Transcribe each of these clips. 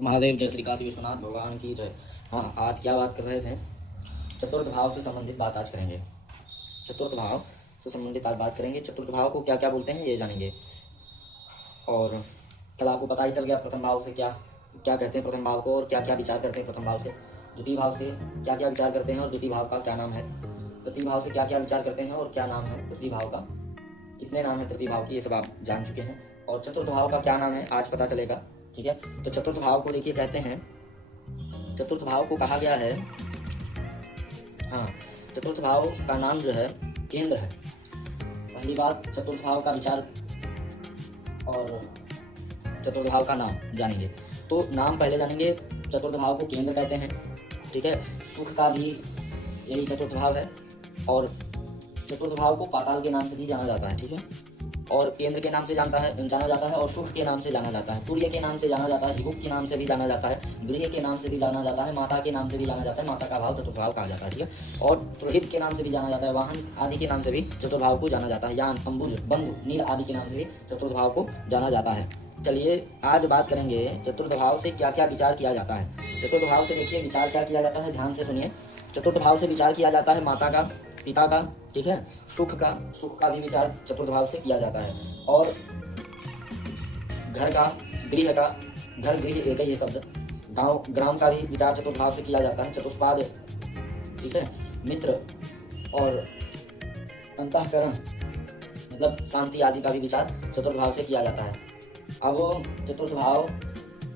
महादेव जय श्री काशी विश्वनाथ भगवान की जय। हाँ, आज क्या बात कर रहे थे? चतुर्थ भाव से संबंधित बात आज करेंगे। चतुर्थ भाव से संबंधित आज बात करेंगे। चतुर्थ भाव को क्या क्या बोलते हैं ये जानेंगे। और कल आपको पता ही चल गया प्रथम भाव से क्या क्या कहते हैं, प्रथम भाव को, और क्या क्या विचार करते हैं प्रथम भाव से। द्वितीय भाव से क्या क्या विचार करते हैं और द्वितीय भाव का क्या नाम है। तृतीय भाव से क्या क्या विचार करते हैं और क्या नाम है तृतीय भाव का, कितने नाम है तृतीय भाव की, ये सब आप जान चुके हैं। और चतुर्थ भाव का क्या नाम है आज पता चलेगा। ठीक है, तो चतुर्थ भाव को देखिए, कहते हैं चतुर्थ भाव को कहा गया है, हाँ, चतुर्थ भाव का नाम जो है केंद्र है। पहली बात चतुर्थ भाव का विचार और चतुर्थ भाव का नाम जानेंगे। तो नाम पहले जानेंगे। चतुर्थ भाव को केंद्र कहते हैं। ठीक है, सुख का भी यही चतुर्थ भाव है, और चतुर्थ भाव को पाताल के नाम से भी जाना जाता है। ठीक है, और केंद्र के नाम से जाना जाता है, और सुख के नाम से जाना जाता है, तुर्य के नाम से जाना जाता है, हिगुक के नाम से भी जाना जाता है, गृह के नाम से भी जाना जाता है, माता के नाम से भी जाना जाता है, माता का भाव चतुर्थ भाव कहा जाता है। ठीक है, और सुहित के नाम से भी जाना जाता है, वाहन आदि के नाम से भी चतुर्थ भाव को जाना जाता है, यान, अंबुज, बंधु, नील आदि के नाम से भी चतुर्थ भाव को जाना जाता है। चलिए आज बात करेंगे चतुर्थ भाव से क्या क्या विचार किया जाता है। चतुर्थ भाव से देखिए विचार क्या किया जाता है, ध्यान से सुनिए। चतुर्थ भाव से विचार किया जाता है माता का, पिता का, ठीक है, सुख का भी विचार चतुर्थ भाव से किया जाता है, और घर का, गृह का, घर गृह एक ही ये शब्द, गांव ग्राम का भी विचार चतुर्थ भाव से किया जाता है, चतुष्पाद, ठीक है, मित्र और अंतःकरण मतलब शांति आदि का भी विचार चतुर्थ भाव से किया जाता है। अब चतुर्थ भाव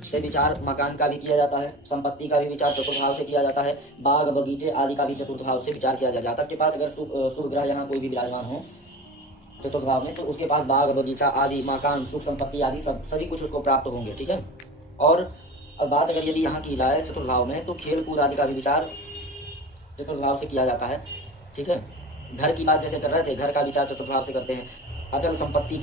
से विचार मकान का भी किया जाता है, संपत्ति का भी विचार चतुर्थ भाव से किया जाता है, बाग बगीचे आदि का भी चतुर्थ भाव से विचार किया जाता है। के पास अगर शुभ ग्रह यहाँ कोई भी विराजमान हो चतुर्थ भाव में, तो उसके पास बाग बगीचा आदि, मकान, सुख संपत्ति आदि सभी कुछ उसको प्राप्त होंगे। ठीक है, और अब बात अगर यदि यहाँ की जाए चतुर्थ भाव में, तो खेल कूद आदि का भी विचार चतुर्थ भाव से किया जाता है। ठीक है, घर की बात जैसे कर रहे थे, घर का विचार चतुर्थ भाव से करते हैं। अचल संपत्ति,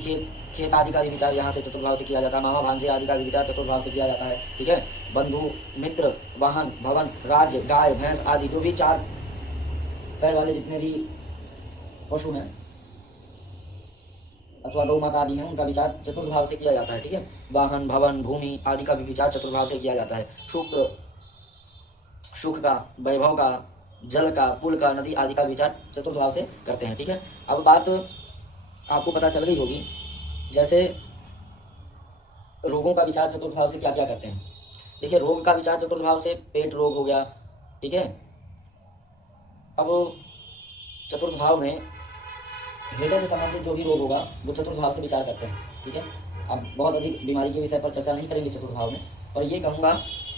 खेत आदि का भी विचार यहाँ से चतुर्थ भाव से किया जाता है। मामा भांजे आदि का भी विचार चतुर्थ भाव से किया जाता है। ठीक है, बंधु, मित्र, वाहन, भवन, राज्य, गाय, भैंस आदि जो भी चार पैर वाले जितने भी पशु हैं अथवा गौ माता आदि हैं, उनका विचार चतुर्थ भाव से किया जाता है। ठीक है, वाहन, भवन, भूमि आदि का भी विचार चतुर्थ भाव से किया जाता है। सुख का, वैभव का, जल का, पुल का, नदी आदि का विचार चतुर्थ भाव से करते हैं। ठीक है, अब बात आपको पता चल गई होगी, जैसे रोगों का विचार चतुर्थ भाव से क्या क्या करते हैं। देखिए, रोग का विचार चतुर्थ भाव से पेट रोग हो गया। ठीक है, अब चतुर्थ भाव में हृदय से संबंधित जो भी रोग होगा वो चतुर्थ भाव से विचार करते हैं। ठीक है, अब बहुत अधिक बीमारी के विषय पर चर्चा नहीं करेंगे चतुर्थ भाव में, पर ये कहूँगा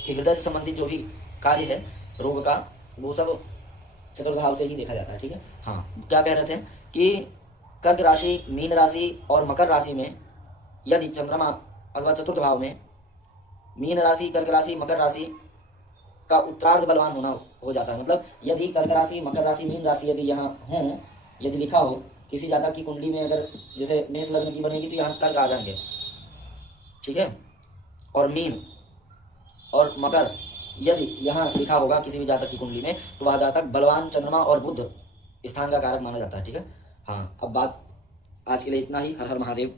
कि हृदय से संबंधित जो भी कार्य है रोग का, वो सब चतुर्थ भाव से ही देखा जाता है। ठीक है, हाँ, क्या कह रहे थे कि कर्क राशि, मीन राशि और मकर राशि में यदि चंद्रमा अथवा चतुर्थ भाव में मीन राशि, कर्क राशि, मकर राशि का उत्तरार्ध बलवान होना हो जाता है। मतलब यदि कर्क राशि, मकर राशि, मीन राशि यदि यहाँ हो, यदि लिखा हो किसी जातक की कुंडली में, अगर जैसे मेष लग्न की बनेगी तो यहाँ कर्क आ जाएंगे। ठीक है, और मीन और मकर यदि यहाँ लिखा होगा किसी भी जातक की कुंडली में, तो वह जातक बलवान चंद्रमा और बुध स्थान का कारक माना जाता है। ठीक है, हाँ, अब बात आज के लिए इतना ही। हर हर महादेव।